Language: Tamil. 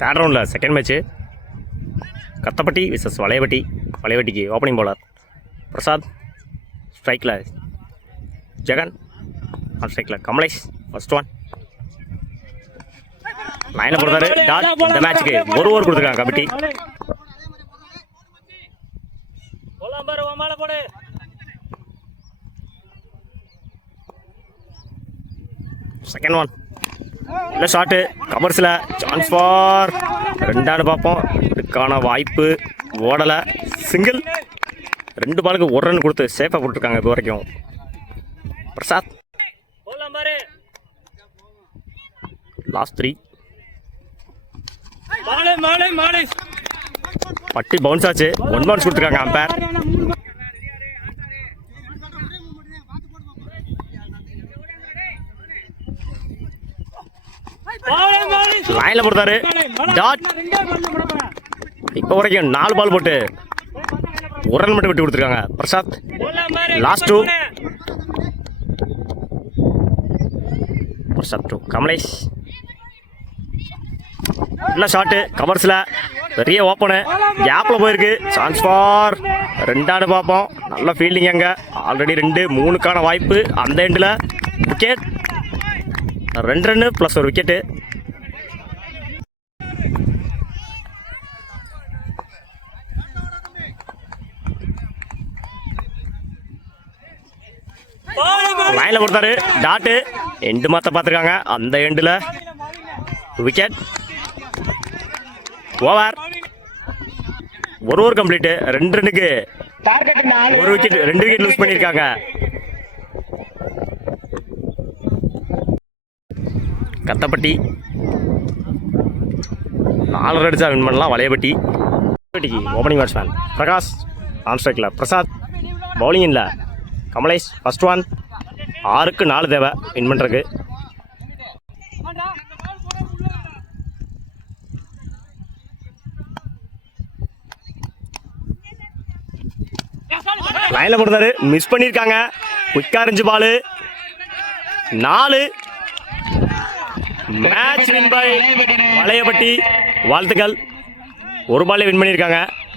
தேர்ட் ரவுண்டில் செகண்ட் மேட்ச்சு கத்தப்பட்டி விசஸ் வளையப்பட்டிக்கு ஓப்பனிங் பவுலர் பிரசாத், ஸ்ட்ரைக்கில் ஜெகன், ஆன் ஸ்ட்ரைக்கில் கமலேஷ். ஃபர்ஸ்ட் ஒன் லைனில் கொடுத்தாரு டாட். இந்த மேட்ச்சுக்கு ஒரு ஓவர் கொடுத்துருக்காங்க கபட்டி. செகண்ட் ஒன் இல்லை ஷாட்டு கவர்ஸில் சான்ஸ் ஃபார் ரெண்டாவது பார்ப்போம். இதுக்கான வாய்ப்பு ஓடலை. சிங்கிள். 2 பாலுக்கு 1 ரன் கொடுத்து சேஃபாக போட்டுருக்காங்க இது வரைக்கும். பிரசாத் லாஸ்ட் 3. பட்டி பவுன்ஸ் ஆச்சு. 1 பவுன்ஸ் கொடுத்துருக்காங்க அம்பேர். லைன்ல போட்டாரு டாட். இப்போ வரைக்கும் 4 பால் போட்டு 1 ரன் மட்டும் விட்டு கொடுத்துருக்காங்க பிரசாத். லாஸ்ட் 2. பிரசாத் 2 கமலேஷ். நல்ல ஷாட்டு கவர்ஸில் பெரிய ஓப்பனு கேப்பில் போயிருக்கு. சான்ஸ் ஃபார் ரெண்டாவது பார்ப்போம். நல்ல ஃபீல்டிங். அங்கே ஆல்ரெடி 2 3க்கான வாய்ப்பு. அந்த எண்டில் விக்கெட். 2 ரன்னு ப்ளஸ் ஒரு விக்கெட்டு. லைனில் கொடுத்தாரு டாட்டு. எண்டு மாற்ற பார்த்துருக்காங்க. அந்த எண்டில் விக்கெட். ஓவர். 1 over complete. 2 ரன்னுக்கு 1 விக்கெட். 2 விக்கெட் லூஸ் பண்ணியிருக்காங்க. கத்தப்பட்டி 4 ரன் அடிச்சா வின் பண்ணலாம் வளையப்பட்டிக்கு. ஓப்பனிங் பேட்ஸ்மேன் பிரகாஷ், ஆன் ஸ்ட்ரைக்கில் பிரசாத், பவுலிங் இல்லை கமலேஷ். ஃபர்ஸ்ட் ஒன் 6க்கு 4 தேவை வின் பண்ணுறதுக்கு. லைனில் போட்டாரு மிஸ் பண்ணியிருக்காங்க. குயிக்காக இருந்துச்சு ball. 4. Match win by Valayapatti. வாழ்த்துக்கள். 1 பாலே வின் பண்ணியிருக்காங்க.